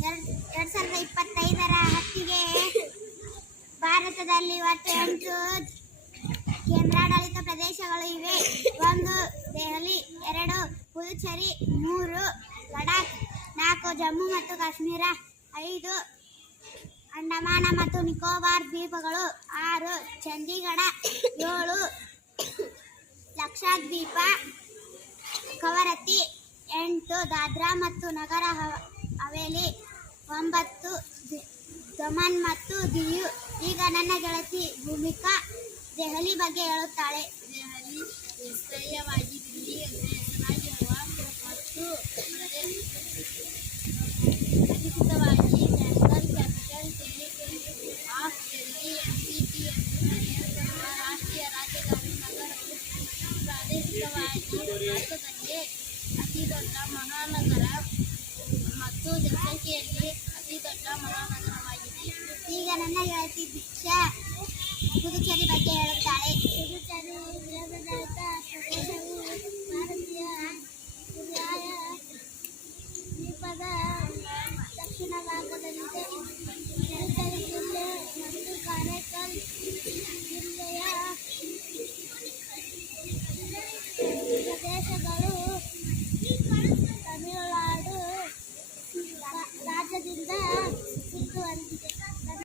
2025ರ ಹೊತ್ತಿಗೆ ಭಾರತದಲ್ಲಿ ಒಟ್ಟು 8 ಕೇಂದ್ರಾಡಳಿತ ಪ್ರದೇಶಗಳು ಇವೆ. 1 ದೆಹಲಿ, 2 ಪುದುಚೇರಿ, 3 ಲಡಾಖ್, 4 ಜಮ್ಮು ಮತ್ತು ಕಾಶ್ಮೀರ, 5 ಅಂಡಮಾನ ಮತ್ತು ನಿಕೋಬಾರ್ ದ್ವೀಪಗಳು, 6 ಚಂಡೀಗಢ, 7 ಲಕ್ಷದ್ವೀಪ, ಕವರತ್ತಿ, 8 ದಾದ್ರಾ ಮತ್ತು ನಗರ ಹವೇಲಿ, 9 ದಮನ್ ಮತ್ತು ದಿಯು. ಈಗ ನನ್ನ ಗೆಳತಿ ಭೂಮಿಕಾ ದೆಹಲಿ ಬಗ್ಗೆ ಹೇಳುತ್ತಾಳೆ. ದೆಹಲಿ ಸ್ಥಳೀಯವಾಗಿ ದಿಲ್ಲಿ ಎಂದು ಹೆಸರಾಗಿರುವ ಮತ್ತು ಅಧಿಕೃತವಾಗಿ national capital territory of Delhi (NCT) ಎಂದು ಕರೆಯಲ್ಪಡುವ ರಾಷ್ಟ್ರೀಯ ರಾಜಧಾನಿ ನಗರವು ಪ್ರಾದೇಶಿಕವಾಗಿ ಭಾರತದಲ್ಲೇ ಅತಿದೊಡ್ಡ ಮಹಾನಗರ